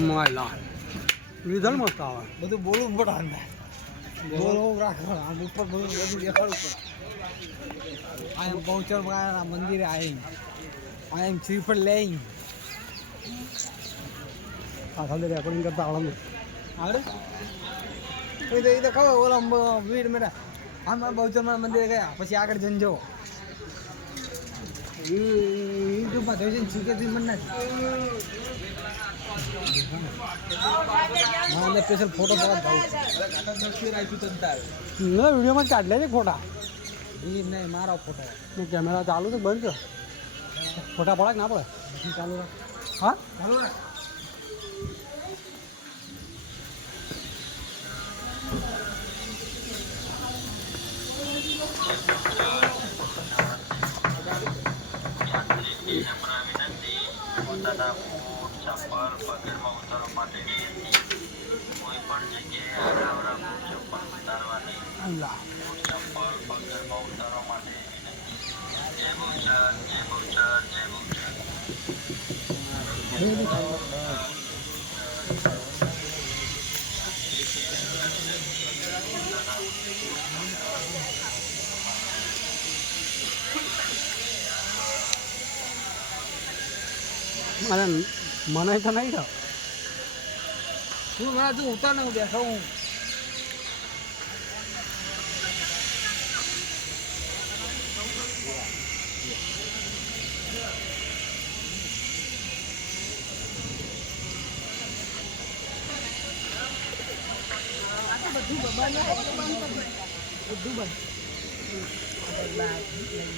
માયલા વિધલ મસ્ત આવે બધું બોલવું પડે અંદર બોલવું રાખવાનું આમ ઉપર બધું દેખાડવું પડે આ એમ બહુચર મંદિરે આ એમ શ્રીફળ લઈ આ ખાલી રેકોર્ડિંગ કરતા આવડે આવડે એ તો ખબર ઓલા વીર મેળા આમ બહુચરમાં મંદિરે ગયા પછી આગળ જઈને જવો યુટ્યુબમાં જોઈ જઈને શીખેથી મન નથી સ્પેશિયલ ફોટો પાડવા જાઉં ના વિડીયોમાં કાઢ લેજે ફોટા એ નહીં મારો ફોટો કેમેરા ચાલુ તો બંધ છે ફોટા પડે કે ના પડે ચાલુ હા ચાલુ રાખ પોતાના બૂટ ચપ્પલ પગરમાં ઉતારવા માટેની કોઈ પણ જગ્યાએ આરાવરા બૂટ ચપ્પલ ઉતારવાની બૂટ ચપ્પલ પગરમાં ઉતારવા માટે જય બહુચર જય બહુચર જય બહુચર અને મને તો નહીં થયો તું મારા તું ઉતાર ને હું બેઠો હું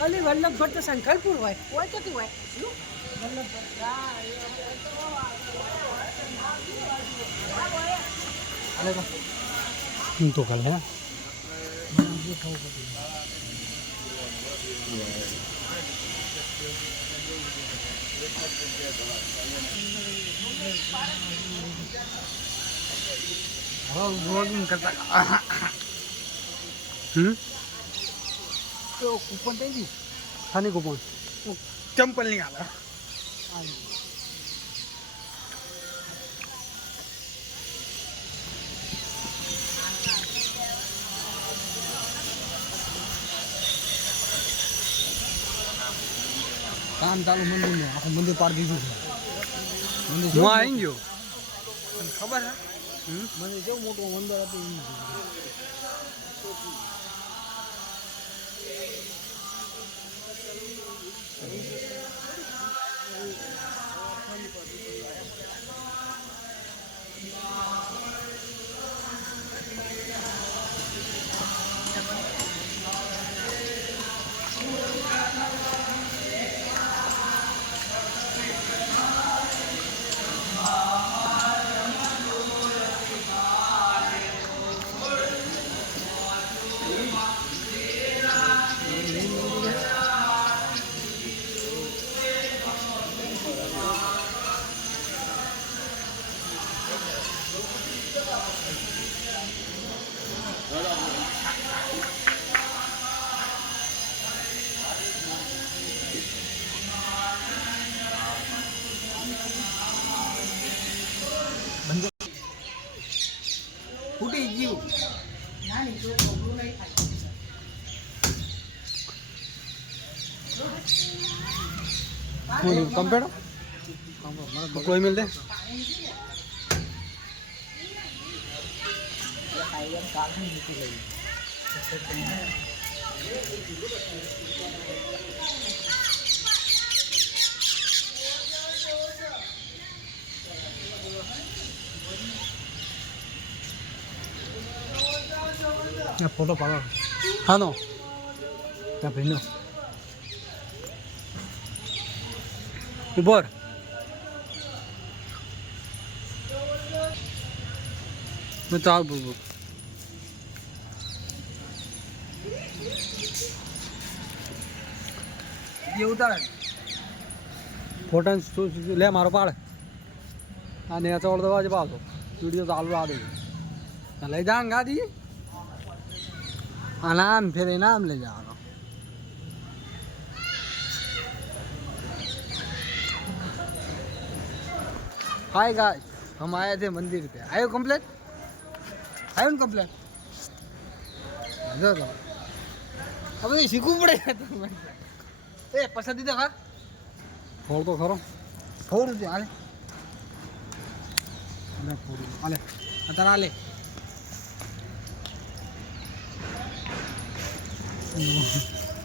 અલી વલ્લભ તો સંકલ્પુર હોય તો તું હોય તો કલ હે વ્લોગિંગ કરતા તો કૂપન થઈ ગયું ખાની કૂપન ચંપલ નહીં આવે કામ ચાલુ મંદિરનું આખું મંદિર પાડી દીધું છે મંદિર હું આવી ગયો તને ખબર છે મંદિર કેવું મોટું મંદિર હતું ફૂટી ગયું કમ્પ્યુટર કોઈ મિલ દે ફોટો પાડો હા નો ત્યાં ભાઈનો ઉભર ચાલ બોલ એ ઉતારે ફોટા લે મારો પાડ આ નેચા વળતો આજે પાછો વિડીયો ચાલુ આ દે લઈ જા ગાડી આનામ ફેરે નામ લઈ જવાનો હાય ગાઈસ हम आए थे मंदिर पे आयो कंप्लेट आयो ने कंप्लेट જો તો હવે શીખવું પડે એ પૈસા દીધા હા ફોડ તો ખરો થોડું છે હાલે થોડું હાલે અત્યારે હાલે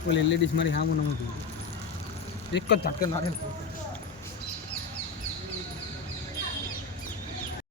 ઓલી લેડીઝ મારી સામું નમતું એક જ ઝટકે મારે